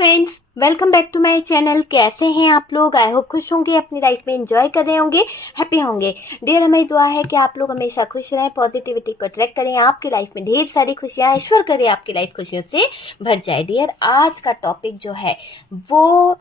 Friends, welcome back to my channel. कैसे हैं आप लोग? आई होप खुश होंगे, अपनी लाइफ में एंजॉय कर रहे होंगे, हैप्पी होंगे। डियर, हमें दुआ है कि आप लोग हमेशा खुश रहें, पॉजिटिविटी को अट्रैक्ट करें, आपकी लाइफ में ढेर सारी खुशियां, ईश्वर करे आपकी लाइफ खुशियों से भर जाए। डियर, आज का टॉपिक जो है वो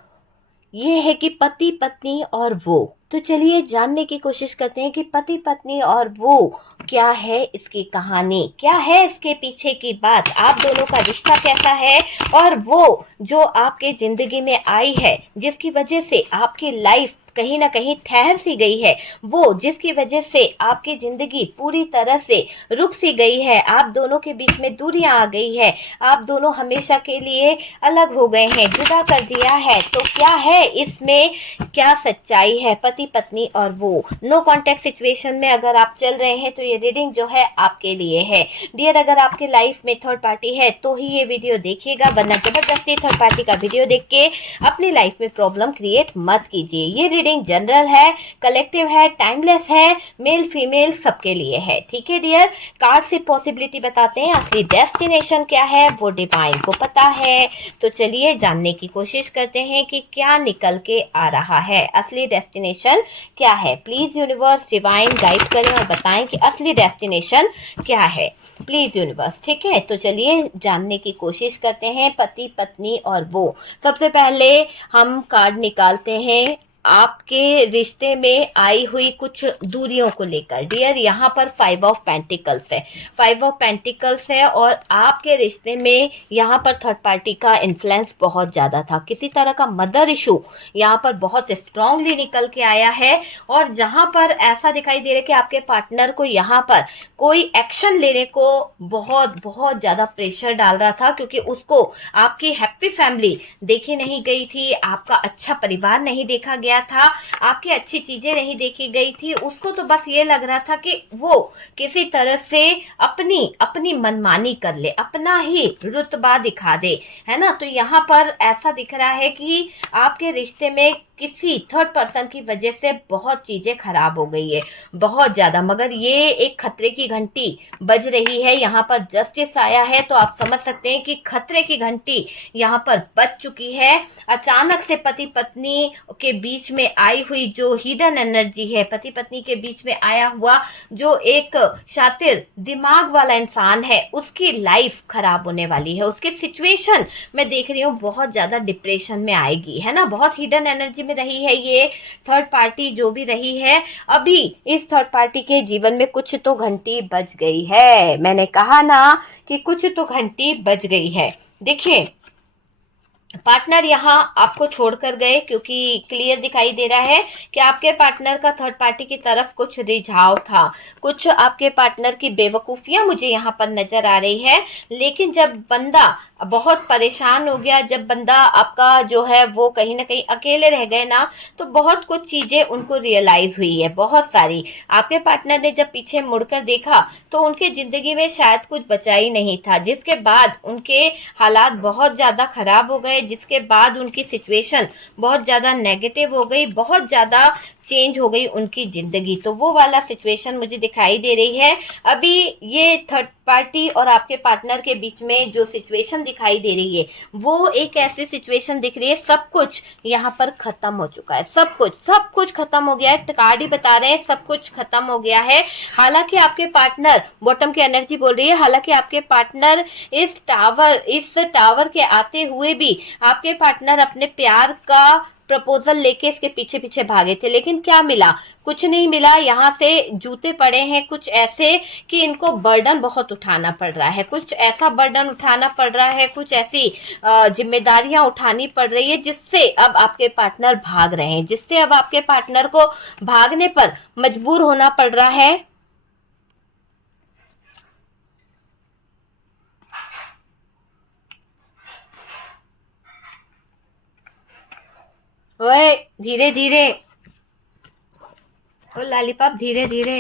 ये है कि पति पत्नी और वो। तो चलिए जानने की कोशिश करते हैं कि पति पत्नी और वो क्या है, इसकी कहानी क्या है, इसके पीछे की बात, आप दोनों का रिश्ता कैसा है, और वो जो आपके जिंदगी में आई है जिसकी वजह से आपकी लाइफ कहीं ना कहीं ठहर सी गई है, वो जिसकी वजह से आपकी जिंदगी पूरी तरह से रुक सी गई है, आप दोनों के बीच में दूरियां आ गई है, आप दोनों हमेशा के लिए अलग हो गए हैं, जुदा कर दिया है। तो क्या है इसमें, क्या सच्चाई है पति पत्नी और वो। नो कॉन्टेक्ट सिचुएशन में अगर आप चल रहे हैं तो ये रीडिंग जो है आपके लिए है। डियर, अगर आपके लाइफ में थर्ड पार्टी है तो ही ये वीडियो देखिएगा, वरना जबरदस्ती थर्ड पार्टी का वीडियो देख के अपनी लाइफ में प्रॉब्लम क्रिएट मत कीजिए। ये रीडिंग जनरल है, कलेक्टिव है, टाइमलेस है, मेल फीमेल सबके लिए है। ठीक है डियर, कार्ड से पॉसिबिलिटी बताते हैं, असली डेस्टिनेशन क्या है वो डिवाइन को पता है। तो चलिए जानने की कोशिश करते हैं कि क्या निकल के आ रहा है, असली डेस्टिनेशन क्या है। प्लीज यूनिवर्स डिवाइन गाइड करें और बताएं कि असली डेस्टिनेशन क्या है, प्लीज यूनिवर्स। ठीक है, तो चलिए जानने की कोशिश करते हैं पति पत्नी और वो। सबसे पहले हम कार्ड निकालते हैं आपके रिश्ते में आई हुई कुछ दूरियों को लेकर। डियर, यहाँ पर 5 ऑफ पेंटिकल्स है, 5 ऑफ पेंटिकल्स है, और आपके रिश्ते में यहाँ पर थर्ड पार्टी का इन्फ्लुएंस बहुत ज्यादा था, किसी तरह का मदर इशू यहाँ पर बहुत स्ट्रांगली निकल के आया है। और जहां पर ऐसा दिखाई दे रहा है कि आपके पार्टनर को यहाँ पर कोई एक्शन लेने को बहुत बहुत ज्यादा प्रेशर डाल रहा था, क्योंकि उसको आपकी हैप्पी फैमिली देखी नहीं गई थी, आपका अच्छा परिवार नहीं देखा गया था, आपकी अच्छी चीजें नहीं देखी गई थी। उसको तो बस ये लग रहा था कि वो किसी तरह से अपनी अपनी मनमानी कर ले, अपना ही रुतबा दिखा दे, है ना। तो यहाँ पर ऐसा दिख रहा है कि आपके रिश्ते में किसी थर्ड पर्सन की वजह से बहुत चीजें खराब हो गई है, बहुत ज्यादा। मगर ये एक खतरे की घंटी बज रही है, यहाँ पर जस्टिस आया है, तो आप समझ सकते हैं कि खतरे की घंटी यहाँ पर बज चुकी है। अचानक से पति पत्नी के बीच में आई हुई जो हिडन एनर्जी है, पति पत्नी के बीच में आया हुआ जो एक शातिर दिमाग वाला इंसान है, उसकी लाइफ खराब होने वाली है, उसकी सिचुएशन मैं देख रही हूँ बहुत ज्यादा डिप्रेशन में आएगी, है ना। बहुत हिडन एनर्जी में रही है ये थर्ड पार्टी जो भी रही है। अभी इस थर्ड पार्टी के जीवन में कुछ तो घंटी बज गई है, मैंने कहा ना कि कुछ तो घंटी बज गई है। देखिए, पार्टनर यहाँ आपको छोड़कर गए, क्योंकि क्लियर दिखाई दे रहा है कि आपके पार्टनर का थर्ड पार्टी की तरफ कुछ रिझाव था, कुछ आपके पार्टनर की बेवकूफियां मुझे यहाँ पर नजर आ रही है। लेकिन जब बंदा बहुत परेशान हो गया, जब बंदा आपका जो है वो कहीं ना कहीं अकेले रह गए ना, तो बहुत कुछ चीजें उनको रियलाइज हुई है, बहुत सारी। आपके पार्टनर ने जब पीछे मुड़कर देखा तो उनके जिंदगी में शायद कुछ बचा ही नहीं था, जिसके बाद उनके हालात बहुत ज्यादा खराब हो गए, जिसके बाद उनकी सिचुएशन बहुत ज्यादा नेगेटिव हो गई, बहुत ज्यादा चेंज हो गई उनकी जिंदगी। तो वो वाला सिचुएशन मुझे दिखाई दे रही है। अभी ये थर्ड पार्टी और आपके पार्टनर के बीच में जो सिचुएशन दिखाई दे रही है वो एक ऐसी सिचुएशन दिख रही है, सब कुछ यहाँ पर खत्म हो चुका है, सब कुछ खत्म हो गया है। कार्ड ही बता रहे हैं सब कुछ खत्म हो गया है। हालांकि आपके पार्टनर, बॉटम की एनर्जी बोल रही है, हालांकि आपके पार्टनर इस टावर के आते हुए भी आपके पार्टनर अपने प्यार का प्रपोजल लेके इसके पीछे पीछे भागे थे, लेकिन क्या मिला? कुछ नहीं मिला। यहाँ से जूते पड़े हैं कुछ ऐसे कि इनको बर्डन बहुत उठाना पड़ रहा है, कुछ ऐसा बर्डन उठाना पड़ रहा है, कुछ ऐसी जिम्मेदारियां उठानी पड़ रही है जिससे अब आपके पार्टनर भाग रहे हैं, जिससे अब आपके पार्टनर को भागने पर मजबूर होना पड़ रहा है। ओए धीरे धीरे, ओ लॉलीपॉप धीरे धीरे,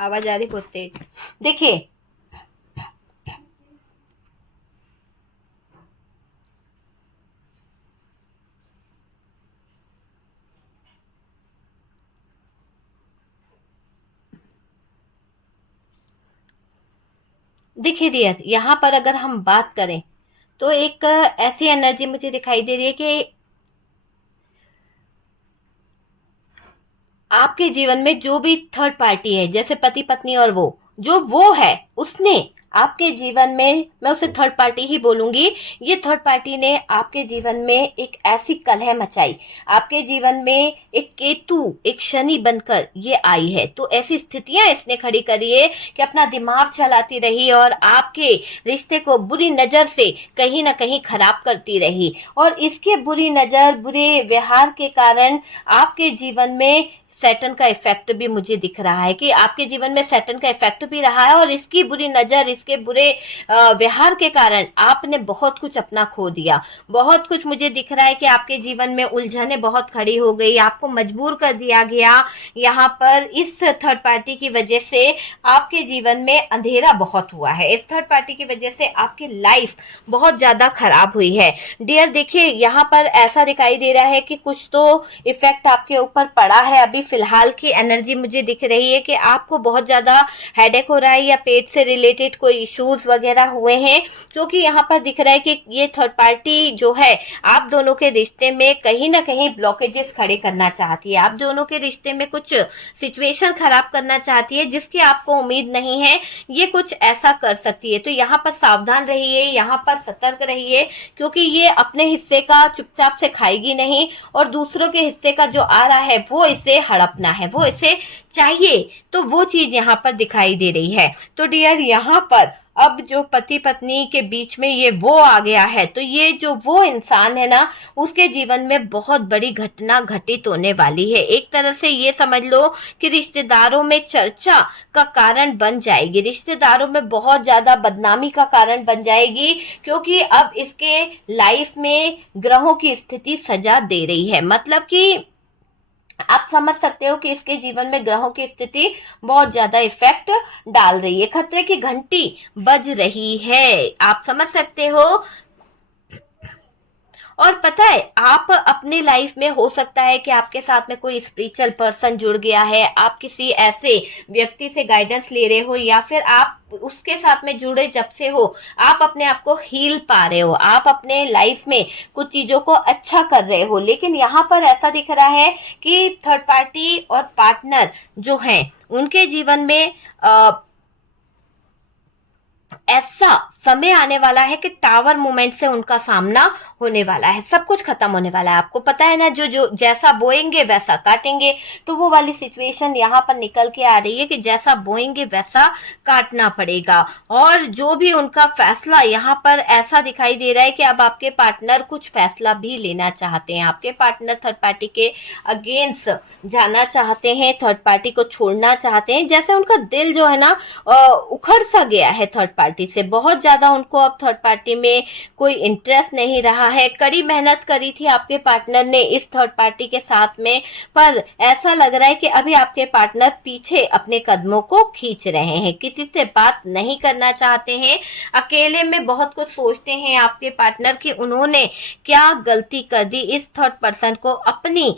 आवाज आ रही बहुत तेज। देखिए, देखिए डियर, यहाँ पर अगर हम बात करें तो एक ऐसी एनर्जी मुझे दिखाई दे रही है कि आपके जीवन में जो भी थर्ड पार्टी है, जैसे पति पत्नी और वो है, उसने आपके जीवन में, मैं उसे थर्ड पार्टी ही बोलूंगी, ये थर्ड पार्टी ने आपके जीवन में एक ऐसी कलह मचाई, आपके जीवन में एक केतु, एक शनि बनकर ये आई है। तो ऐसी स्थितियां इसने खड़ी करी है कि अपना दिमाग चलाती रही और आपके रिश्ते को बुरी नजर से कहीं ना कहीं खराब करती रही। और इसके बुरी नजर, बुरे व्यवहार के कारण आपके जीवन में सैटर्न का इफेक्ट भी मुझे दिख रहा है कि आपके जीवन में सैटर्न का इफेक्ट भी रहा है, और इसकी बुरी नजर, इसके बुरे व्यवहार के कारण आपने बहुत कुछ अपना खो दिया। बहुत कुछ मुझे दिख रहा है कि आपके जीवन में उलझने बहुत खड़ी हो गई, आपको मजबूर कर दिया गया यहाँ पर। इस थर्ड पार्टी की वजह से आपके जीवन में अंधेरा बहुत हुआ है, इस थर्ड पार्टी की वजह से आपकी लाइफ बहुत ज्यादा खराब हुई है। डियर देखिए, यहाँ पर ऐसा दिखाई दे रहा है कि कुछ तो इफेक्ट आपके ऊपर पड़ा है। अभी फिलहाल की एनर्जी मुझे दिख रही है कि आपको बहुत ज्यादा हेडेक हो रहा है, या पेट से रिलेटेड कोई इश्यूज वगैरह हुए हैं, क्योंकि यहाँ पर दिख रहा है कि ये थर्ड पार्टी जो है आप दोनों के रिश्ते में कहीं ना कहीं ब्लॉकेजेस खड़े करना चाहती है, आप दोनों के रिश्ते में कुछ सिचुएशन खराब करना चाहती है जिसकी आपको उम्मीद नहीं है, ये कुछ ऐसा कर सकती है। तो यहाँ पर सावधान रहिए, यहाँ पर सतर्क रहिए, क्योंकि ये अपने हिस्से का चुपचाप से खाएगी नहीं, और दूसरों के हिस्से का जो आ रहा है वो इसे हड़पना है, वो इसे चाहिए। तो वो चीज यहाँ पर दिखाई दे रही है। तो डियर, यहाँ पर अब जो पति पत्नी के बीच में ये वो आ गया है, तो ये जो वो इंसान है ना, उसके जीवन में बहुत बड़ी घटना घटित होने वाली है। एक तरह से ये समझ लो कि रिश्तेदारों में चर्चा का कारण बन जाएगी, रिश्तेदारों में बहुत ज्यादा बदनामी का कारण बन जाएगी, क्योंकि अब इसके लाइफ में ग्रहों की स्थिति सजा दे रही है। मतलब कि आप समझ सकते हो कि इसके जीवन में ग्रहों की स्थिति बहुत ज्यादा इफेक्ट डाल रही है, खतरे की घंटी बज रही है, आप समझ सकते हो। और पता है, आप अपनी लाइफ में हो सकता है कि आपके साथ में कोई स्पिरिचुअल पर्सन जुड़ गया है, आप किसी ऐसे व्यक्ति से गाइडेंस ले रहे हो, या फिर आप उसके साथ में जुड़े जब से हो, आप अपने आप को हील पा रहे हो, आप अपने लाइफ में कुछ चीजों को अच्छा कर रहे हो। लेकिन यहाँ पर ऐसा दिख रहा है कि थर्ड पार्टी और पार्टनर जो हैं, उनके जीवन में ऐसा समय आने वाला है कि टावर मूवमेंट से उनका सामना होने वाला है, सब कुछ खत्म होने वाला है। आपको पता है ना, जो जो जैसा बोएंगे वैसा काटेंगे, तो वो वाली सिचुएशन यहाँ पर निकल के आ रही है कि जैसा बोएंगे वैसा काटना पड़ेगा। और जो भी उनका फैसला, यहाँ पर ऐसा दिखाई दे रहा है कि अब आपके पार्टनर कुछ फैसला भी लेना चाहते हैं, आपके पार्टनर थर्ड पार्टी के अगेंस्ट जाना चाहते हैं, थर्ड पार्टी को छोड़ना चाहते हैं। जैसे उनका दिल जो है ना उखड़ सा गया है थर्ड पार्टी से, बहुत ज्यादा उनको अब थर्ड पार्टी में कोई इंटरेस्ट नहीं रहा है। कड़ी मेहनत करी थी आपके पार्टनर ने इस थर्ड पार्टी के साथ में, पर ऐसा लग रहा है कि अभी आपके पार्टनर पीछे अपने कदमों को खींच रहे हैं, किसी से बात नहीं करना चाहते हैं, अकेले में बहुत कुछ सोचते हैं आपके पार्टनर कि उन्होंने क्या गलती कर दी इस थर्ड पर्सन को अपनी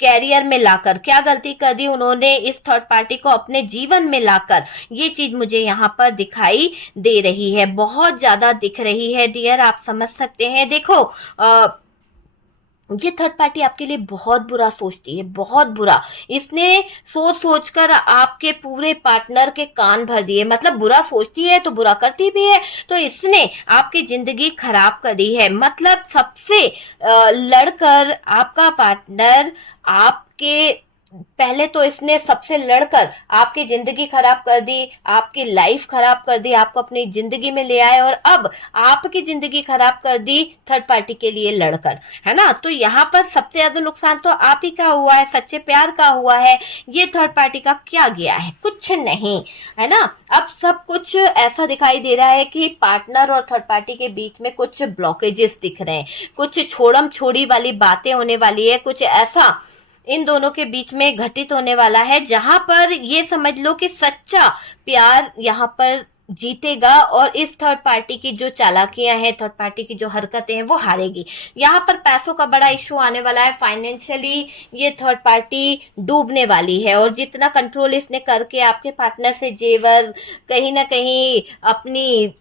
कैरियर में लाकर, क्या गलती कर दी उन्होंने इस थर्ड पार्टी को अपने जीवन में लाकर। ये चीज मुझे यहाँ पर दिखाई दे रही है, बहुत ज्यादा दिख रही है डियर, आप समझ सकते हैं। देखो ये थर्ड पार्टी आपके लिए बहुत बुरा सोचती है, बहुत बुरा। इसने सोच सोच कर आपके पूरे पार्टनर के कान भर दिए, मतलब बुरा सोचती है तो बुरा करती भी है। तो इसने आपकी जिंदगी खराब कर दी है, मतलब सबसे लड़कर आपका पार्टनर आपके, पहले तो इसने सबसे लड़कर आपकी जिंदगी खराब कर दी, आपकी लाइफ खराब कर दी, आपको अपनी जिंदगी में ले आए, और अब आपकी जिंदगी खराब कर दी थर्ड पार्टी के लिए लड़कर, है ना। तो यहाँ पर सबसे ज्यादा नुकसान तो आप ही का हुआ है, सच्चे प्यार का हुआ है। ये थर्ड पार्टी का क्या गया है, कुछ नहीं, है ना। अब सब कुछ ऐसा दिखाई दे रहा है कि पार्टनर और थर्ड पार्टी के बीच में कुछ ब्लॉकेजेस दिख रहे हैं, कुछ छोड़म छोड़ी वाली बातें होने वाली है, कुछ ऐसा इन दोनों के बीच में घटित होने वाला है, जहां पर ये समझ लो कि सच्चा प्यार यहाँ पर जीतेगा, और इस थर्ड पार्टी की जो चालाकियां हैं, थर्ड पार्टी की जो हरकतें हैं, वो हारेगी। यहाँ पर पैसों का बड़ा इश्यू आने वाला है, फाइनेंशियली ये थर्ड पार्टी डूबने वाली है, और जितना कंट्रोल इसने करके आपके पार्टनर से जेवर, कहीं ना कहीं अपनी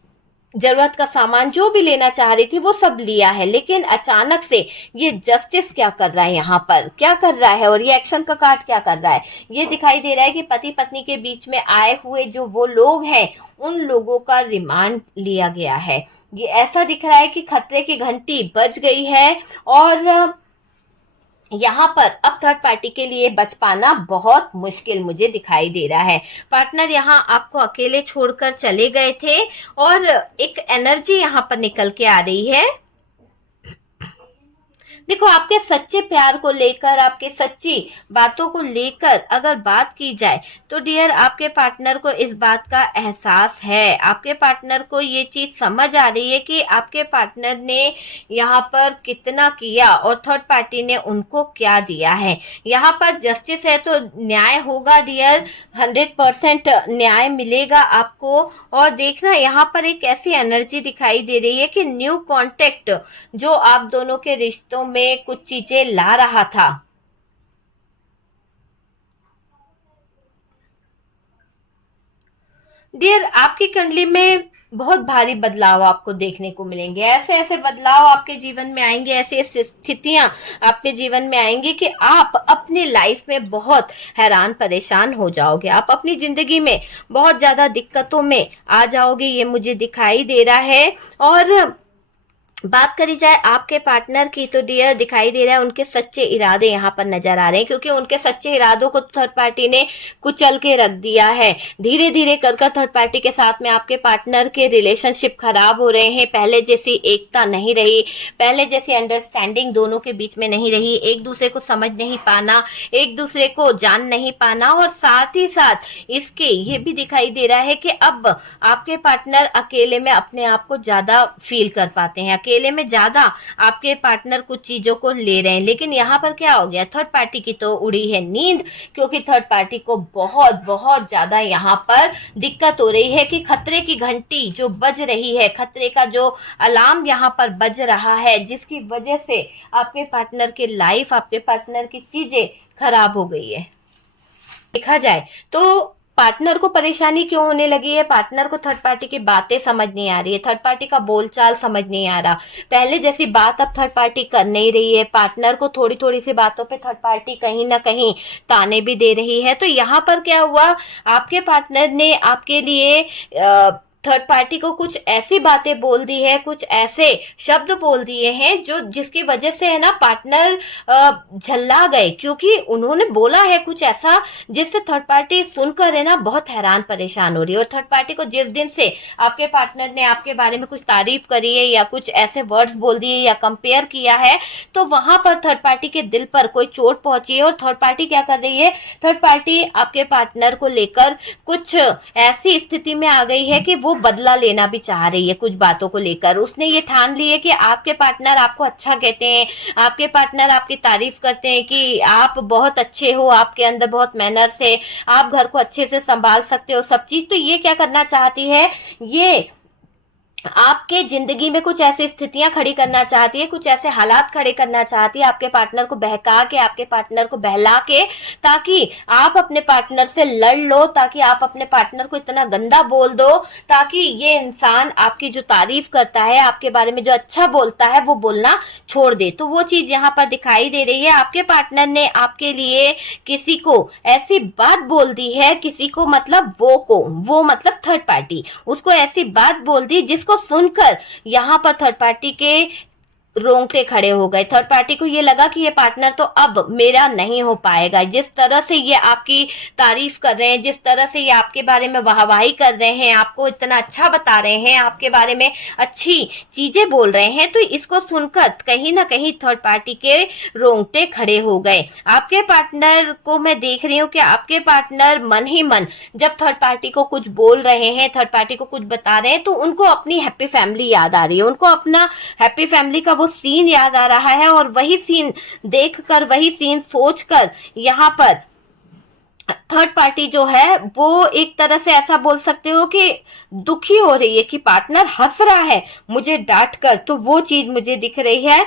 जरूरत का सामान जो भी लेना चाह रही थी वो सब लिया है, लेकिन अचानक से ये जस्टिस क्या कर रहा है, यहाँ पर क्या कर रहा है और ये एक्शन का कार्ड क्या कर रहा है। ये दिखाई दे रहा है कि पति पत्नी के बीच में आए हुए जो वो लोग हैं उन लोगों का रिमांड लिया गया है। ये ऐसा दिख रहा है कि खतरे की घंटी बज गई है और यहाँ पर अब थर्ड पार्टी के लिए बच पाना बहुत मुश्किल मुझे दिखाई दे रहा है। पार्टनर यहाँ आपको अकेले छोड़कर चले गए थे और एक एनर्जी यहाँ पर निकल के आ रही है। देखो, आपके सच्चे प्यार को लेकर, आपके सच्ची बातों को लेकर अगर बात की जाए तो डियर, आपके पार्टनर को इस बात का एहसास है। आपके पार्टनर को ये चीज समझ आ रही है कि आपके पार्टनर ने यहाँ पर कितना किया और थर्ड पार्टी ने उनको क्या दिया है। यहाँ पर जस्टिस है तो न्याय होगा डियर, 100% न्याय मिलेगा आपको। और देखना, यहाँ पर एक ऐसी एनर्जी दिखाई दे रही है कि न्यू कॉन्टेक्ट जो आप दोनों के रिश्तों में कुछ चीजें ला रहा था, डियर, आपकी कुंडली में बहुत भारी बदलाव आपको देखने को मिलेंगे। ऐसे ऐसे बदलाव आपके जीवन में आएंगे, ऐसी ऐसी स्थितियां आपके जीवन में आएंगी कि आप अपनी लाइफ में बहुत हैरान परेशान हो जाओगे। आप अपनी जिंदगी में बहुत ज्यादा दिक्कतों में आ जाओगे, ये मुझे दिखाई दे रहा है। और बात करी जाए आपके पार्टनर की तो डियर, दिखाई दे रहा है उनके सच्चे इरादे यहाँ पर नजर आ रहे हैं, क्योंकि उनके सच्चे इरादों को थर्ड पार्टी ने कुचल के रख दिया है। धीरे धीरे कर थर्ड पार्टी के साथ में आपके पार्टनर के रिलेशनशिप खराब हो रहे हैं। पहले जैसी एकता नहीं रही, पहले जैसी अंडरस्टैंडिंग दोनों के बीच में नहीं रही, एक दूसरे को समझ नहीं पाना, एक दूसरे को जान नहीं पाना। और साथ ही साथ इसके ये भी दिखाई दे रहा है कि अब आपके पार्टनर अकेले में अपने आप को ज्यादा फील कर पाते हैं, अकेले में ज्यादा आपके पार्टनर कुछ चीजों को ले रहे हैं। लेकिन यहाँ पर क्या हो गया, थर्ड पार्टी की तो उड़ी है नींद, क्योंकि थर्ड पार्टी को बहुत बहुत ज्यादा यहाँ पर दिक्कत हो रही है कि खतरे की घंटी जो बज रही है, खतरे का जो अलार्म यहाँ पर बज रहा है, जिसकी वजह से आपके पार्टनर की लाइफ, आपके पार्टनर की चीजें खराब हो गई है। देखा जाए तो पार्टनर को परेशानी क्यों होने लगी है, पार्टनर को थर्ड पार्टी की बातें समझ नहीं आ रही है, थर्ड पार्टी का बोलचाल समझ नहीं आ रहा। पहले जैसी बात अब थर्ड पार्टी कर नहीं रही है, पार्टनर को थोड़ी थोड़ी सी बातों पे थर्ड पार्टी कहीं ना कहीं ताने भी दे रही है। तो यहाँ पर क्या हुआ, आपके पार्टनर ने आपके लिए थर्ड पार्टी को कुछ ऐसी बातें बोल दी है, कुछ ऐसे शब्द बोल दिए हैं जो जिसकी वजह से है ना पार्टनर झल्ला गए, क्योंकि उन्होंने बोला है कुछ ऐसा जिससे थर्ड पार्टी सुनकर है ना बहुत हैरान परेशान हो रही है। और थर्ड पार्टी को जिस दिन से आपके पार्टनर ने आपके बारे में कुछ तारीफ करी है या कुछ ऐसे वर्ड्स बोल दिए या कंपेयर किया है, तो वहां पर थर्ड पार्टी के दिल पर कोई चोट पहुंची है। और थर्ड पार्टी क्या कर रही है, थर्ड पार्टी आपके पार्टनर को लेकर कुछ ऐसी स्थिति में आ गई है कि वो बदला लेना भी चाह रही है कुछ बातों को लेकर। उसने ये ठान ली है कि आपके पार्टनर आपको अच्छा कहते हैं, आपके पार्टनर आपकी तारीफ करते हैं कि आप बहुत अच्छे हो, आपके अंदर बहुत मैनर्स है, आप घर को अच्छे से संभाल सकते हो, सब चीज। तो ये क्या करना चाहती है, ये आपके जिंदगी में कुछ ऐसी स्थितियां खड़ी करना चाहती है, कुछ ऐसे हालात खड़े करना चाहती है, आपके पार्टनर को बहका के, आपके पार्टनर को बहला के, ताकि आप अपने पार्टनर से लड़ लो, ताकि आप अपने पार्टनर को इतना गंदा बोल दो, ताकि ये इंसान आपकी जो तारीफ करता है, आपके बारे में जो अच्छा बोलता है, वो बोलना छोड़ दे। तो वो चीज यहाँ पर दिखाई दे रही है। आपके पार्टनर ने आपके लिए किसी को ऐसी बात बोल दी है, किसी को मतलब वो मतलब थर्ड पार्टी, उसको ऐसी बात बोल दी जिसको सुनकर यहाँ पर थर्ड पार्टी के रोंगटे खड़े हो गए। थर्ड पार्टी को ये लगा कि ये पार्टनर तो अब मेरा नहीं हो पाएगा। जिस तरह से ये आपकी तारीफ कर रहे हैं, जिस तरह से ये आपके बारे में वाहवाही कर रहे हैं, आपको इतना अच्छा बता रहे हैं, आपके बारे में अच्छी चीजें बोल रहे हैं, तो इसको सुनकर कहीं ना कहीं थर्ड पार्टी के रोंगटे खड़े हो गए। आपके पार्टनर को मैं देख रही हूँ कि आपके पार्टनर मन ही मन जब थर्ड पार्टी को कुछ बोल रहे हैं, थर्ड पार्टी को कुछ बता रहे हैं, तो उनको अपनी हैप्पी फैमिली याद आ रही है, उनको अपना हैप्पी फैमिली का वो सीन याद आ रहा है। और वही सीन देखकर, वही सीन सोचकर यहाँ पर थर्ड पार्टी जो है वो एक तरह से ऐसा बोल सकते हो कि दुखी हो रही है कि पार्टनर हंस रहा है मुझे डांट कर। तो वो चीज मुझे दिख रही है।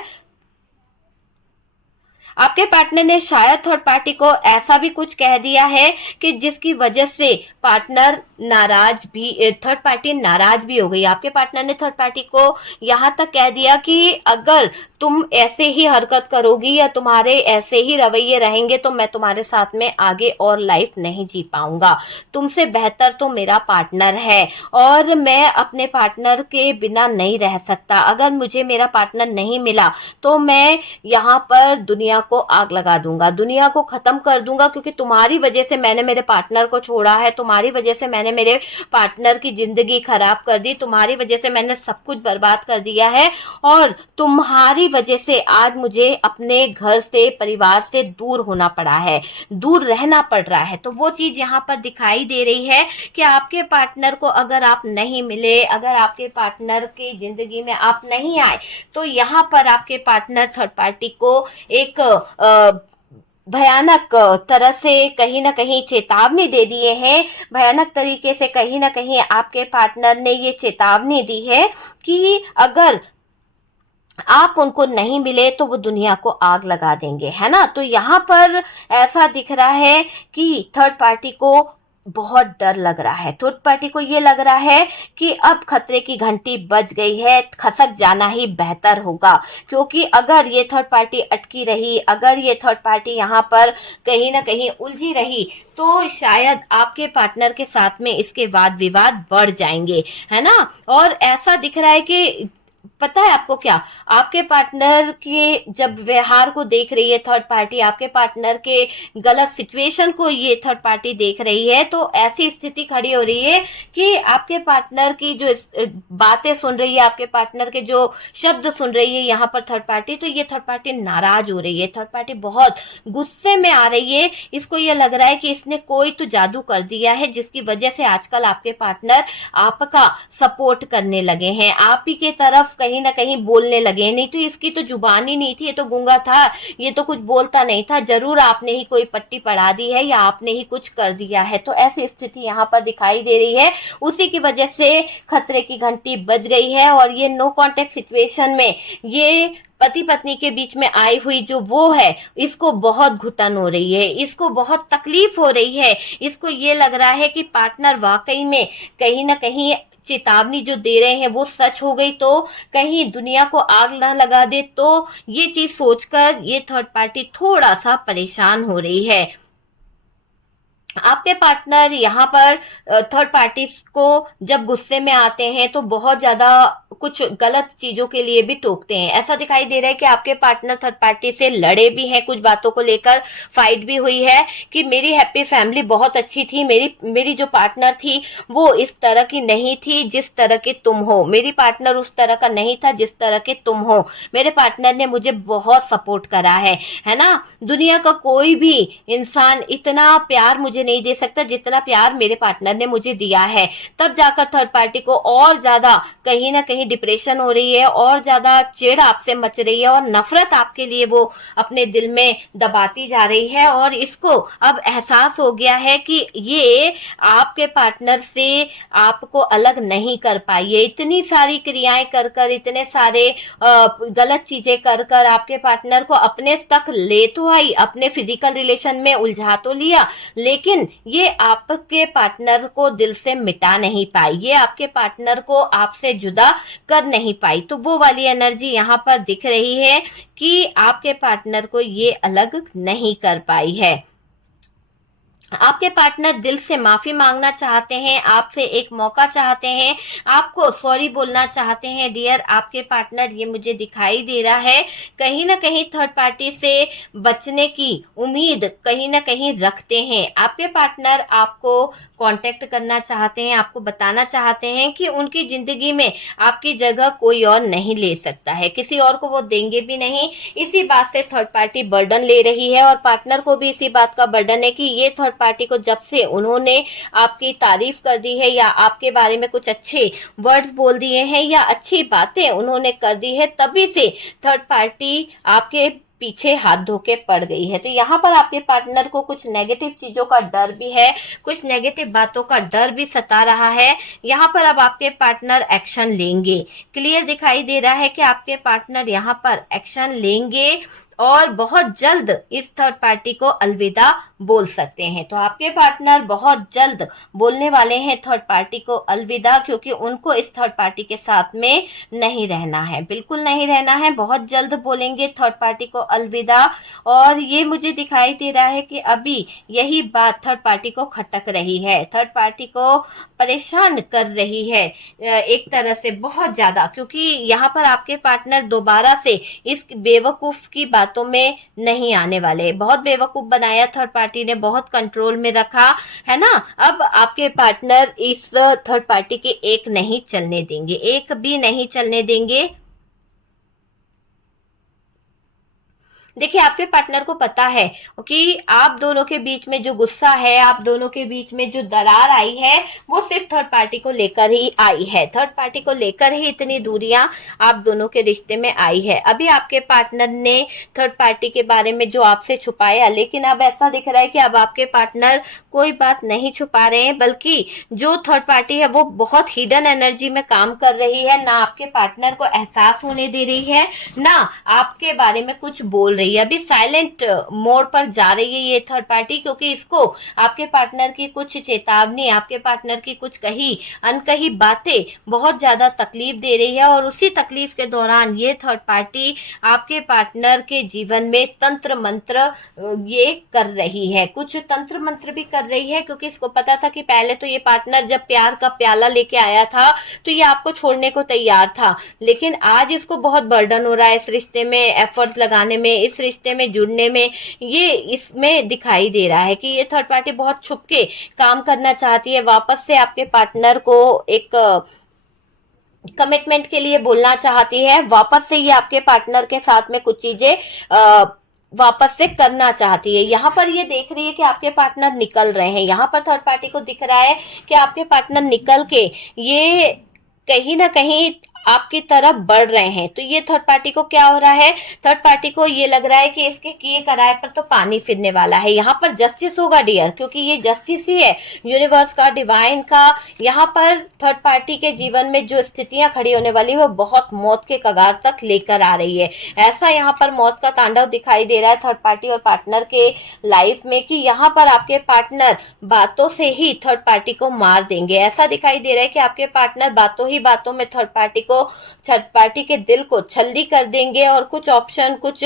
आपके पार्टनर ने शायद थर्ड पार्टी को ऐसा भी कुछ कह दिया है कि जिसकी वजह से थर्ड पार्टी नाराज भी हो गई। आपके पार्टनर ने थर्ड पार्टी को यहां तक कह दिया कि अगर तुम ऐसे ही हरकत करोगी या तुम्हारे ऐसे ही रवैये रहेंगे तो मैं तुम्हारे साथ में आगे और लाइफ नहीं जी पाऊंगा। तुमसे बेहतर तो मेरा पार्टनर है और मैं अपने पार्टनर के बिना नहीं रह सकता। अगर मुझे मेरा पार्टनर नहीं मिला तो मैं यहाँ पर दुनिया को आग लगा दूंगा, दुनिया को खत्म कर दूंगा, क्योंकि तुम्हारी वजह से मैंने मेरे पार्टनर को छोड़ा है, तुम्हारी वजह से मैंने मेरे पार्टनर की जिंदगी खराब कर दी, तुम्हारी वजह से मैंने सब कुछ बर्बाद कर दिया है और तुम्हारी वजह से आज मुझे अपने घर से, परिवार से दूर होना पड़ा है, दूर रहना पड़ रहा है। तो वो चीज यहाँ पर दिखाई दे रही है कि आपके पार्टनर को अगर आप नहीं मिले, अगर आपके पार्टनर की जिंदगी में आप नहीं आए, तो यहाँ पर आपके पार्टनर थर्ड पार्टी को एक भयानक तरह से कहीं ना कहीं चेतावनी दे दिए हैं। भयानक तरीके से कहीं ना कहीं आपके पार्टनर ने ये चेतावनी दी है कि अगर आप उनको नहीं मिले तो वो दुनिया को आग लगा देंगे, है ना। तो यहाँ पर ऐसा दिख रहा है कि थर्ड पार्टी को बहुत डर लग रहा है, थर्ड पार्टी को ये लग रहा है कि अब खतरे की घंटी बज गई है, खसक जाना ही बेहतर होगा। क्योंकि अगर ये थर्ड पार्टी अटकी रही, अगर ये थर्ड पार्टी यहाँ पर कहीं ना कहीं उलझी रही तो शायद आपके पार्टनर के साथ में इसके वाद विवाद बढ़ जाएंगे, है ना। और ऐसा दिख रहा है कि पता है आपको क्या, आपके पार्टनर के जब व्यवहार को देख रही है थर्ड पार्टी, आपके पार्टनर के गलत सिचुएशन को ये थर्ड पार्टी देख रही है, तो ऐसी स्थिति खड़ी हो रही है कि आपके पार्टनर की जो बातें सुन रही है, आपके पार्टनर के जो शब्द सुन रही है यहाँ पर थर्ड पार्टी, तो ये थर्ड पार्टी नाराज हो रही है, थर्ड पार्टी बहुत गुस्से में आ रही है। इसको ये लग रहा है कि इसने कोई तो जादू कर दिया है जिसकी वजह से आजकल आपके पार्टनर आपका सपोर्ट करने लगे हैं, आप ही के तरफ कहीं ना कहीं बोलने लगे। नहीं तो इसकी तो जुबान ही नहीं थी, ये तो गूंगा था, ये तो कुछ बोलता नहीं था, जरूर आपने ही कोई पट्टी पढ़ा दी है या आपने ही कुछ कर दिया है। तो ऐसी स्थिति यहाँ पर दिखाई दे रही है, उसी की वजह से खतरे की घंटी बज गई है। और ये नो कॉन्टेक्ट सिचुएशन में ये पति पत्नी के बीच में आई हुई जो वो है, इसको बहुत घुटन हो रही है, इसको बहुत तकलीफ हो रही है। इसको ये लग रहा है कि पार्टनर वाकई में कहीं ना कहीं चेतावनी जो दे रहे हैं वो सच हो गई तो कहीं दुनिया को आग ना लगा दे। तो ये चीज सोचकर ये थर्ड पार्टी थोड़ा सा परेशान हो रही है। आपके पार्टनर यहाँ पर थर्ड पार्टी को जब गुस्से में आते हैं तो बहुत ज्यादा कुछ गलत चीजों के लिए भी टोकते हैं। ऐसा दिखाई दे रहा है कि आपके पार्टनर थर्ड पार्टी से लड़े भी हैं, कुछ बातों को लेकर फाइट भी हुई है कि मेरी हैप्पी फैमिली बहुत अच्छी थी, मेरी जो पार्टनर थी वो इस तरह की नहीं थी जिस तरह के तुम हो, मेरी पार्टनर उस तरह का नहीं था जिस तरह के तुम हो, मेरे पार्टनर ने मुझे बहुत सपोर्ट करा है ना। दुनिया का कोई भी इंसान इतना प्यार मुझे नहीं दे सकता जितना प्यार मेरे पार्टनर ने मुझे दिया है। तब जाकर थर्ड पार्टी को और ज्यादा कहीं ना कहीं डिप्रेशन हो रही है, और ज्यादा चिढ़ आपसे मच रही है और नफरत आपके लिए वो अपने दिल में दबाती जा रही है। और इसको अब एहसास हो गया है कि ये आपके पार्टनर से आपको अलग नहीं कर पाई है। इतनी सारी क्रियाएं कर कर, इतने सारे गलत चीजें कर कर आपके पार्टनर को अपने तक ले तो आई, अपने फिजिकल रिलेशन में उलझा तो लिया, लेकिन ये आपके पार्टनर को दिल से मिटा नहीं पाई, ये आपके पार्टनर को आपसे जुदा कर नहीं पाई। तो वो वाली एनर्जी यहाँ पर दिख रही है कि आपके पार्टनर को ये अलग नहीं कर पाई है। आपके पार्टनर दिल से माफी मांगना चाहते हैं, आपसे एक मौका चाहते हैं, आपको सॉरी बोलना चाहते हैं डियर आपके पार्टनर, ये मुझे दिखाई दे रहा है। कहीं ना कहीं थर्ड पार्टी से बचने की उम्मीद कहीं ना कहीं रखते हैं। आपके पार्टनर आपको कांटेक्ट करना चाहते हैं, आपको बताना चाहते हैं कि उनकी जिंदगी में आपकी जगह कोई और नहीं ले सकता है, किसी और को वो देंगे भी नहीं। इसी बात से थर्ड पार्टी बर्डन ले रही है और पार्टनर को भी इसी बात का बर्डन है कि ये थर्ड पार्टी को जब से उन्होंने आपकी तारीफ कर दी है या आपके बारे में कुछ अच्छे वर्ड्स बोल दिए हैं या अच्छी बातें उन्होंने कर दी है, तभी से थर्ड पार्टी आपके पीछे हाथ धो के पड़ गई है। तो यहाँ पर आपके पार्टनर को कुछ नेगेटिव चीजों का डर भी है, कुछ नेगेटिव बातों का डर भी सता रहा है। यहाँ पर अब आपके पार्टनर एक्शन लेंगे, क्लियर दिखाई दे रहा है कि आपके पार्टनर यहाँ पर एक्शन लेंगे और बहुत जल्द इस थर्ड पार्टी को अलविदा बोल सकते हैं। तो आपके पार्टनर बहुत जल्द बोलने वाले हैं थर्ड पार्टी को अलविदा, क्योंकि उनको इस थर्ड पार्टी के साथ में नहीं रहना है, बिल्कुल नहीं रहना है। बहुत जल्द बोलेंगे थर्ड पार्टी को अलविदा। और ये मुझे दिखाई दे रहा है कि अभी यही बात थर्ड पार्टी को खटक रही है, थर्ड पार्टी को परेशान कर रही है एक तरह से बहुत ज्यादा, क्योंकि यहाँ पर आपके पार्टनर दोबारा से इस बेवकूफ की बातों में नहीं आने वाले। बहुत बेवकूफ बनाया थर्ड पार्टी ने, बहुत कंट्रोल में रखा है ना। अब आपके पार्टनर इस थर्ड पार्टी के एक नहीं चलने देंगे, एक भी नहीं चलने देंगे। देखिए आपके पार्टनर को पता है कि आप दोनों के बीच में जो गुस्सा है, आप दोनों के बीच में जो दरार आई है, वो सिर्फ थर्ड पार्टी को लेकर ही आई है। थर्ड पार्टी को लेकर ही इतनी दूरियां आप दोनों के रिश्ते में आई है। अभी आपके पार्टनर ने थर्ड पार्टी के बारे में जो आपसे छुपाया, लेकिन अब ऐसा दिख रहा है कि अब आपके पार्टनर कोई बात नहीं छुपा रहे हैं, बल्कि जो थर्ड पार्टी है वो बहुत हिडन एनर्जी में काम कर रही है। ना आपके पार्टनर को एहसास होने दे रही है, ना आपके बारे में कुछ बोल रही है। अभी साइलेंट मोड पर जा रही है ये थर्ड पार्टी, क्योंकि इसको आपके पार्टनर की कुछ चेतावनी, आपके पार्टनर की कुछ कही अनकही बातें बहुत ज्यादा तकलीफ दे रही है। और उसी तकलीफ के दौरान ये थर्ड पार्टी आपके पार्टनर के जीवन में तंत्र मंत्र ये कर रही है, कुछ तंत्र मंत्र भी कर रही है, क्योंकि इसको पता था कि पहले तो ये पार्टनर जब प्यार का प्याला लेके आया था तो ये आपको छोड़ने को तैयार था, लेकिन आज इसको बहुत बर्डन हो रहा है इस रिश्ते में एफर्ट्स लगाने में, इस रिश्ते में जुड़ने में। ये इसमें दिखाई दे रहा है कि ये थर्ड पार्टी बहुत छुप के काम करना चाहती है, वापस से आपके पार्टनर को एक कमिटमेंट के लिए बोलना चाहती है, वापस से ये आपके पार्टनर के साथ में कुछ चीजें वापस से करना चाहती है। यहाँ पर ये देख रही है कि आपके पार्टनर निकल रहे हैं, यहाँ पर थर्ड पार्टी को दिख रहा है कि आपके पार्टनर निकल के ये कहीं ना कहीं आपकी तरफ बढ़ रहे हैं। तो ये थर्ड पार्टी को क्या हो रहा है, थर्ड पार्टी को ये लग रहा है कि इसके किए कराए पर तो पानी फिरने वाला है। यहाँ पर जस्टिस होगा डियर, क्योंकि ये जस्टिस ही है यूनिवर्स का, डिवाइन का। यहाँ पर थर्ड पार्टी के जीवन में जो स्थितियां खड़ी होने वाली है वो बहुत मौत के कगार तक लेकर आ रही है। ऐसा यहाँ पर मौत का तांडव दिखाई दे रहा है थर्ड पार्टी और पार्टनर के लाइफ में, कि यहाँ पर आपके पार्टनर बातों से ही थर्ड पार्टी को मार देंगे। ऐसा दिखाई दे रहा है कि आपके पार्टनर बातों ही बातों में थर्ड पार्टी के दिल को छल्दी कर देंगे और कुछ ऑप्शन, कुछ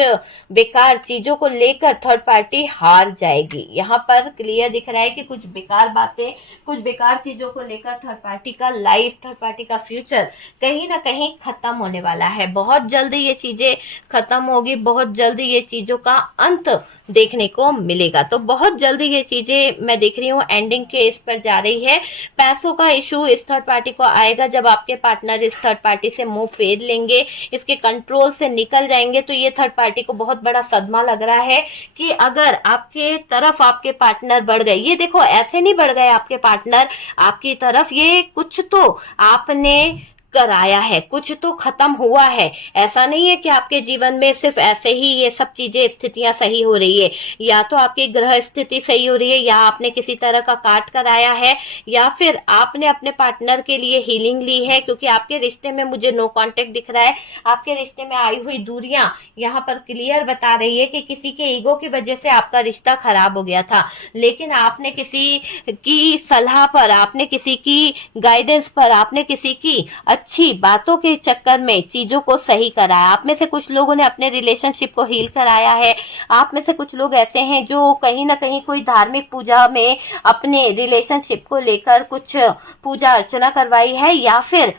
बेकार चीजों को लेकर थर्ड पार्टी हार जाएगी। यहाँ पर क्लियर दिख रहा है कि कुछ बेकार बातें, कुछ बेकार चीजों को लेकर थर्ड पार्टी का लाइफ, थर्ड पार्टी का फ्यूचर कहीं ना कहीं खत्म होने वाला है। बहुत जल्दी ये चीजें खत्म होगी, बहुत जल्दी ये चीजों का अंत देखने को मिलेगा। तो बहुत जल्दी ये चीजें मैं देख रही हूँ एंडिंग के इस पर जा रही है। पैसों का इशू इस थर्ड पार्टी को आएगा जब आपके पार्टनर इस थर्ड पार्टी से मुंह फेर लेंगे, इसके कंट्रोल से निकल जाएंगे। तो ये थर्ड पार्टी को बहुत बड़ा सदमा लग रहा है कि अगर आपके तरफ आपके पार्टनर बढ़ गए, ये देखो ऐसे नहीं बढ़ गए आपके पार्टनर आपकी तरफ, ये कुछ तो आपने कराया है, कुछ तो खत्म हुआ है। ऐसा नहीं है कि आपके जीवन में सिर्फ ऐसे ही ये सब चीजें, स्थितियां सही हो रही है, या तो आपकी ग्रह स्थिति सही हो रही है, या आपने किसी तरह का काट कराया है, या फिर आपने अपने पार्टनर के लिए हीलिंग ली है। क्योंकि आपके रिश्ते में मुझे नो कांटेक्ट दिख रहा है, आपके रिश्ते में आई हुई दूरियां यहाँ पर क्लियर बता रही है कि किसी के ईगो की वजह से आपका रिश्ता खराब हो गया था, लेकिन आपने किसी की सलाह पर, आपने किसी की गाइडेंस पर, आपने किसी की अच्छी बातों के चक्कर में चीजों को सही कराया। आप में से कुछ लोगों ने अपने रिलेशनशिप को हील कराया है। आप में से कुछ लोग ऐसे हैं जो कहीं ना कहीं कोई धार्मिक पूजा में अपने रिलेशनशिप को लेकर कुछ पूजा अर्चना करवाई है, या फिर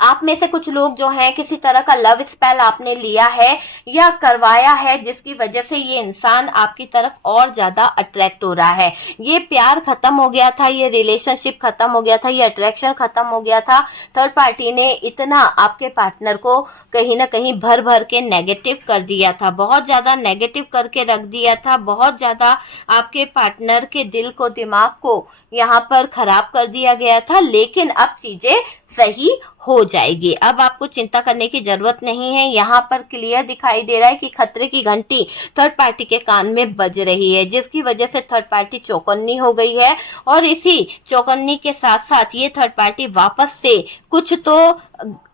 आप में से कुछ लोग जो हैं किसी तरह का लव स्पेल आपने लिया है या करवाया है, जिसकी वजह से ये इंसान आपकी तरफ और ज्यादा अट्रैक्ट हो रहा है। ये प्यार खत्म हो गया था, ये रिलेशनशिप खत्म हो गया था, ये अट्रैक्शन खत्म हो गया था। थर्ड पार्टी ने इतना आपके पार्टनर को कहीं ना कहीं भर भर के नेगेटिव कर दिया था, बहुत ज्यादा नेगेटिव करके रख दिया था, बहुत ज्यादा आपके पार्टनर के दिल को, दिमाग को यहाँ पर खराब कर दिया गया था। लेकिन अब चीजें सही हो हो जाएगी। अब आपको चिंता करने की जरूरत नहीं है। यहाँ पर क्लियर दिखाई दे रहा है कि खतरे की घंटी थर्ड पार्टी के कान में बज रही है, जिसकी वजह से थर्ड पार्टी चौकन्नी हो गई है। और इसी चौकन्नी के साथ साथ ये थर्ड पार्टी वापस से कुछ तो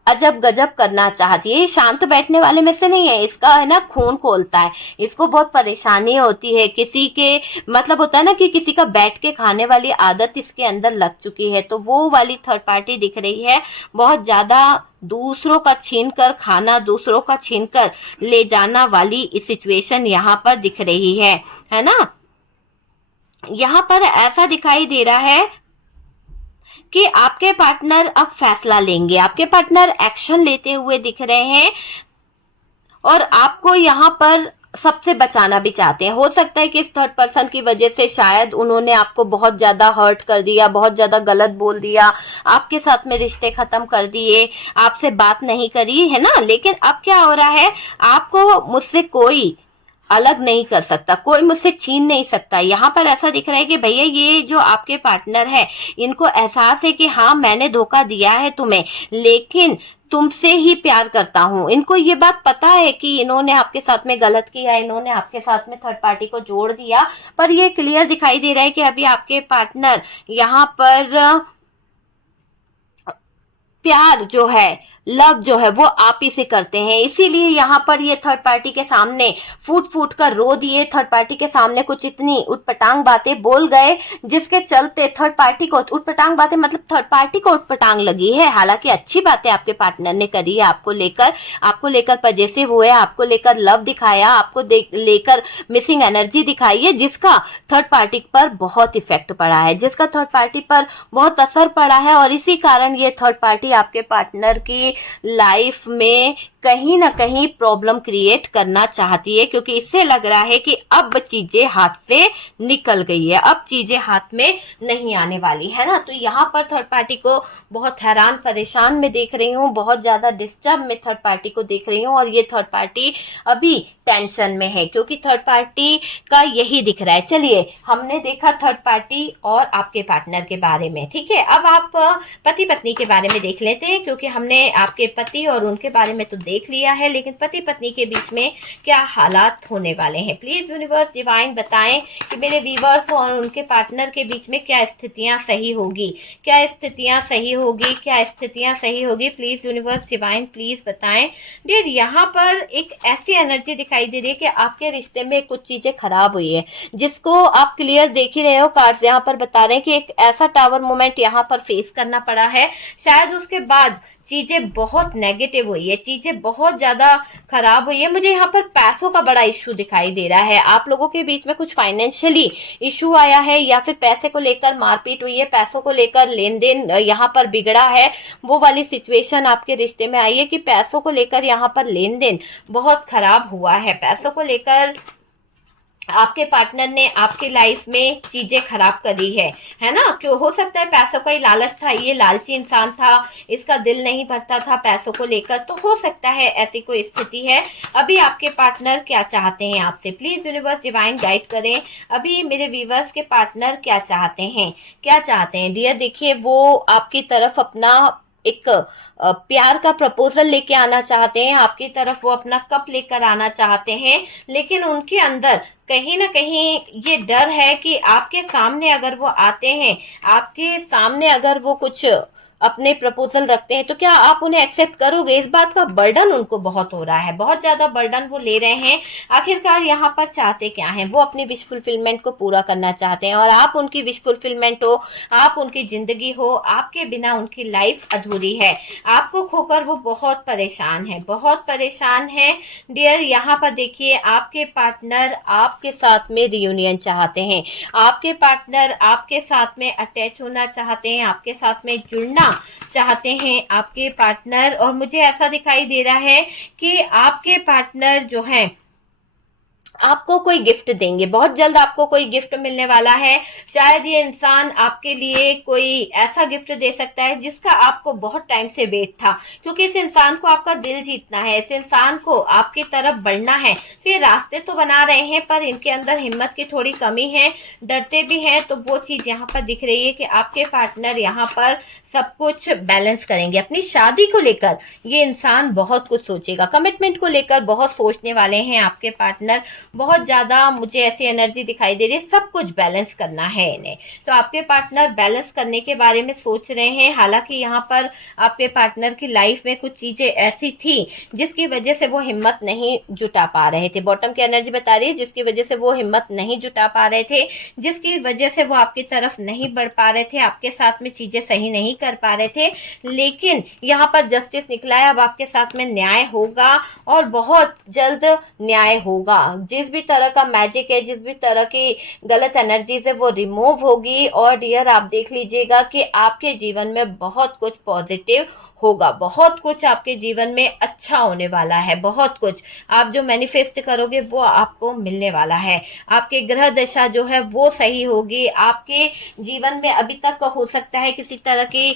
अजब गजब करना चाहती है। ये शांत बैठने वाले में से नहीं है, इसका है ना खून खोलता है, इसको बहुत परेशानी होती है। किसी के मतलब होता है ना कि किसी का बैठ के खाने वाली आदत इसके अंदर लग चुकी है, तो वो वाली थर्ड पार्टी दिख रही है। बहुत ज्यादा दूसरों का छीन कर खाना, दूसरों का छीन कर ले जाना वाली सिचुएशन यहाँ पर दिख रही है ना। यहाँ पर ऐसा दिखाई दे रहा है कि आपके पार्टनर अब फैसला लेंगे, आपके पार्टनर एक्शन लेते हुए दिख रहे हैं और आपको यहाँ पर सबसे बचाना भी चाहते हैं। हो सकता है कि इस थर्ड पर्सन की वजह से शायद उन्होंने आपको बहुत ज्यादा हर्ट कर दिया, बहुत ज्यादा गलत बोल दिया, आपके साथ में रिश्ते खत्म कर दिए, आपसे बात नहीं करी, है ना। लेकिन अब क्या हो रहा है, आपको मुझसे कोई अलग नहीं कर सकता, कोई मुझसे छीन नहीं सकता। यहाँ पर ऐसा दिख रहा है कि भैया ये जो आपके पार्टनर है, इनको एहसास है कि हाँ मैंने धोखा दिया है तुम्हें, लेकिन तुमसे ही प्यार करता हूं। इनको ये बात पता है कि इन्होंने आपके साथ में गलत किया, इन्होंने आपके साथ में थर्ड पार्टी को जोड़ दिया, पर ये क्लियर दिखाई दे रहा है कि अभी आपके पार्टनर यहाँ पर प्यार जो है, लव जो है वो आप ही से करते हैं। इसीलिए यहाँ पर ये थर्ड पार्टी के सामने फूट फूट कर रो दिए, थर्ड पार्टी के सामने कुछ इतनी उटपटांग बातें बोल गए, जिसके चलते थर्ड पार्टी को उटपटांग बातें मतलब थर्ड पार्टी को उटपटांग लगी है। हालांकि अच्छी बातें आपके पार्टनर ने करी है, आपको लेकर पजेसिव हुए, आपको लेकर लव दिखाया, आपको लेकर मिसिंग एनर्जी दिखाई है, जिसका थर्ड पार्टी पर बहुत इफेक्ट पड़ा है, जिसका थर्ड पार्टी पर बहुत असर पड़ा है। और इसी कारण ये थर्ड पार्टी आपके पार्टनर की लाइफ में कहीं ना कहीं प्रॉब्लम क्रिएट करना चाहती है, क्योंकि इससे लग रहा है कि अब चीजें हाथ से निकल गई है, अब चीजें हाथ में नहीं आने वाली है ना। तो यहाँ पर थर्ड पार्टी को बहुत हैरान परेशान में देख रही हूँ, बहुत ज्यादा डिस्टर्ब में थर्ड पार्टी को देख रही हूँ। और ये थर्ड पार्टी अभी टेंशन में है, क्योंकि थर्ड पार्टी का यही दिख रहा है। चलिए, हमने देखा थर्ड पार्टी और आपके पार्टनर के बारे में, ठीक है। अब आप पति पत्नी के बारे में देख लेते हैं, क्योंकि हमने आपके पति और उनके बारे में तो देख लिया है, लेकिन पति पत्नी के बीच में क्या हालात होने वाले हैं। प्लीज यूनिवर्स डिवाइन बताएं कि मेरे व्यूअर्स और उनके पार्टनर के बीच में क्या स्थितियां सही होगी, क्या स्थितियां सही होगी, क्या स्थितियां सही होगी। प्लीज यूनिवर्स डिवाइन प्लीज बताएं। डियर, यहाँ पर एक ऐसी एनर्जी दिखाई दे रही है कि आपके रिश्ते में कुछ चीजें खराब हुई है, जिसको आप क्लियर देख ही रहे हो। कार्ड्स यहाँ पर बता रहे हैं कि एक ऐसा टावर मोमेंट यहाँ पर फेस करना पड़ा है, शायद उसके बाद चीजें बहुत नेगेटिव हुई है, चीजें बहुत ज्यादा खराब हुई है। मुझे यहाँ पर पैसों का बड़ा इश्यू दिखाई दे रहा है, आप लोगों के बीच में कुछ फाइनेंशियली इश्यू आया है, या फिर पैसे को लेकर मारपीट हुई है, पैसों को लेकर लेन देन यहाँ पर बिगड़ा है। वो वाली सिचुएशन आपके रिश्ते में आई है कि पैसों को लेकर यहाँ पर लेन देन बहुत खराब हुआ है, पैसों को लेकर आपके पार्टनर ने आपकी लाइफ में चीजें खराब करी है ना। क्यों हो सकता है पैसों का ही लालच था, ये लालची इंसान था, इसका दिल नहीं भरता था पैसों को लेकर, तो हो सकता है ऐसी कोई स्थिति है। अभी आपके पार्टनर क्या चाहते हैं आपसे, प्लीज यूनिवर्स डिवाइन गाइड करें। अभी मेरे व्यूअर्स के पार्टनर क्या चाहते हैं, क्या चाहते हैं डियर। देखिए, वो आपकी तरफ अपना एक प्यार का प्रपोजल लेके आना चाहते हैं, आपकी तरफ वो अपना कप लेकर आना चाहते हैं, लेकिन उनके अंदर कहीं ना कहीं ये डर है कि आपके सामने अगर वो आते हैं, आपके सामने अगर वो कुछ अपने प्रपोजल रखते हैं, तो क्या आप उन्हें एक्सेप्ट करोगे। इस बात का बर्डन उनको बहुत हो रहा है, बहुत ज्यादा बर्डन वो ले रहे हैं। आखिरकार यहाँ पर चाहते क्या हैं, वो अपनी विश फुलफिलमेंट को पूरा करना चाहते हैं, और आप उनकी विश फुलफिलमेंट हो, आप उनकी जिंदगी हो, आपके बिना उनकी लाइफ अधूरी है। आपको खोकर वो बहुत परेशान है, बहुत परेशान है डियर। यहाँ पर देखिए, आपके पार्टनर आपके साथ में रियूनियन चाहते हैं, आपके पार्टनर आपके साथ में अटैच होना चाहते हैं, आपके साथ में जुड़ना चाहते हैं आपके पार्टनर। और मुझे ऐसा दिखाई दे रहा है कि आपके पार्टनर जो हैं आपको कोई गिफ्ट देंगे, बहुत जल्द आपको कोई गिफ्ट मिलने वाला है। शायद ये इंसान आपके लिए कोई ऐसा गिफ्ट दे सकता है जिसका आपको बहुत टाइम से वेट था, क्योंकि इस इंसान को आपका दिल जीतना है, इस इंसान को आपकी तरफ बढ़ना है। तो ये रास्ते तो बना रहे हैं पर इनके अंदर हिम्मत की थोड़ी कमी है, डरते भी हैं। तो वो चीज यहाँ पर दिख रही है कि आपके पार्टनर यहाँ पर सब कुछ बैलेंस करेंगे। अपनी शादी को लेकर ये इंसान बहुत कुछ सोचेगा, कमिटमेंट को लेकर बहुत सोचने वाले हैं आपके पार्टनर। बहुत ज्यादा मुझे ऐसी एनर्जी दिखाई दे रही है, सब कुछ बैलेंस करना है इन्हें। तो आपके पार्टनर बैलेंस करने के बारे में सोच रहे हैं। हालांकि यहाँ पर आपके पार्टनर की लाइफ में कुछ चीजें ऐसी थी जिसकी वजह से वो हिम्मत नहीं जुटा पा रहे थे। बॉटम की एनर्जी बता रही है जिसकी वजह से वो हिम्मत नहीं जुटा पा रहे थे, जिसकी वजह से वो आपकी तरफ नहीं बढ़ पा रहे थे, आपके साथ में चीजें सही नहीं कर पा रहे थे। लेकिन यहाँ पर जस्टिस निकला है, अब आपके साथ में न्याय होगा और बहुत जल्द न्याय होगा। जिस भी तरह का मैजिक है, जिस भी तरह की गलत एनर्जीज है वो रिमूव होगी। और डियर आप देख लीजिएगा कि आपके जीवन में बहुत कुछ पॉजिटिव होगा, बहुत कुछ आपके जीवन में अच्छा होने वाला है। बहुत कुछ आप जो मैनिफेस्ट करोगे वो आपको मिलने वाला है। आपके ग्रह दशा जो है वो सही होगी। आपके जीवन में अभी तक हो सकता है किसी तरह की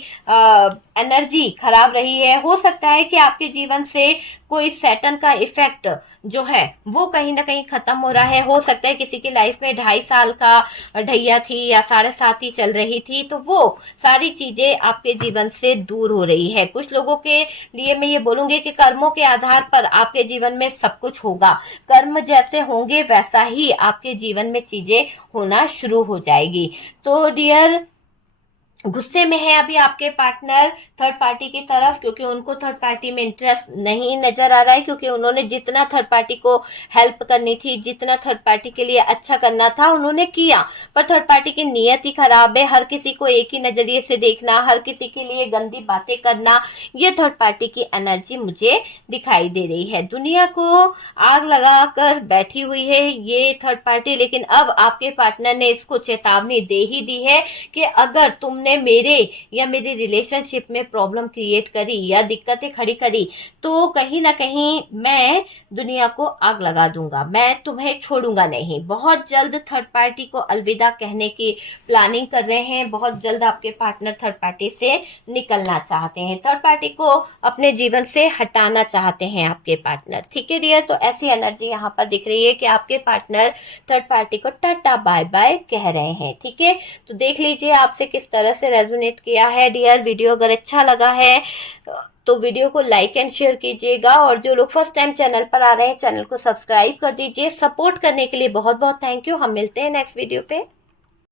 एनर्जी खराब रही है, हो सकता है कि आपके जीवन से कोई सैटर्न का इफेक्ट जो है वो कहीं ना कहीं खत्म हो रहा है। हो सकता है किसी की लाइफ में 2.5 साल का ढैया थी या 7.5 ही चल रही थी, तो वो सारी चीजें आपके जीवन से दूर हो रही है। कुछ लोगों के लिए मैं ये बोलूंगी कि कर्मों के आधार पर आपके जीवन में सब कुछ होगा। कर्म जैसे होंगे वैसा ही आपके जीवन में चीजें होना शुरू हो जाएगी। तो डियर गुस्से में है अभी आपके पार्टनर थर्ड पार्टी की तरफ, क्योंकि उनको थर्ड पार्टी में इंटरेस्ट नहीं नजर आ रहा है, क्योंकि उन्होंने जितना थर्ड पार्टी को हेल्प करनी थी, जितना थर्ड पार्टी के लिए अच्छा करना था उन्होंने किया, पर थर्ड पार्टी की नीयत ही खराब है। हर किसी को एक ही नजरिए से देखना, हर किसी के लिए गंदी बातें करना, ये थर्ड पार्टी की एनर्जी मुझे दिखाई दे रही है। दुनिया को आग लगाकर बैठी हुई है ये थर्ड पार्टी, लेकिन अब आपके पार्टनर ने इसको चेतावनी दे ही दी है कि अगर तुमने मेरे या मेरी रिलेशनशिप में प्रॉब्लम क्रिएट करी या दिक्कतें खड़ी करी तो कहीं ना कहीं मैं दुनिया को आग लगा दूंगा, मैं तुम्हें छोड़ूंगा नहीं। बहुत जल्द थर्ड पार्टी को अलविदा कहने की प्लानिंग कर रहे हैं। बहुत जल्द आपके पार्टनर थर्ड पार्टी से निकलना चाहते हैं, थर्ड पार्टी को अपने जीवन से हटाना चाहते हैं आपके पार्टनर। ठीक है डियर, तो ऐसी एनर्जी यहाँ पर दिख रही है कि आपके पार्टनर थर्ड पार्टी को टाटा बाय बाय कह रहे हैं। ठीक है, तो देख लीजिए आपसे किस तरह से रेजोनेट किया है डियर। वीडियो अगर अच्छा लगा है तो वीडियो को लाइक एंड शेयर कीजिएगा, और जो लोग फर्स्ट टाइम चैनल पर आ रहे हैं चैनल को सब्सक्राइब कर दीजिए। सपोर्ट करने के लिए बहुत बहुत थैंक यू। हम मिलते हैं नेक्स्ट वीडियो पे।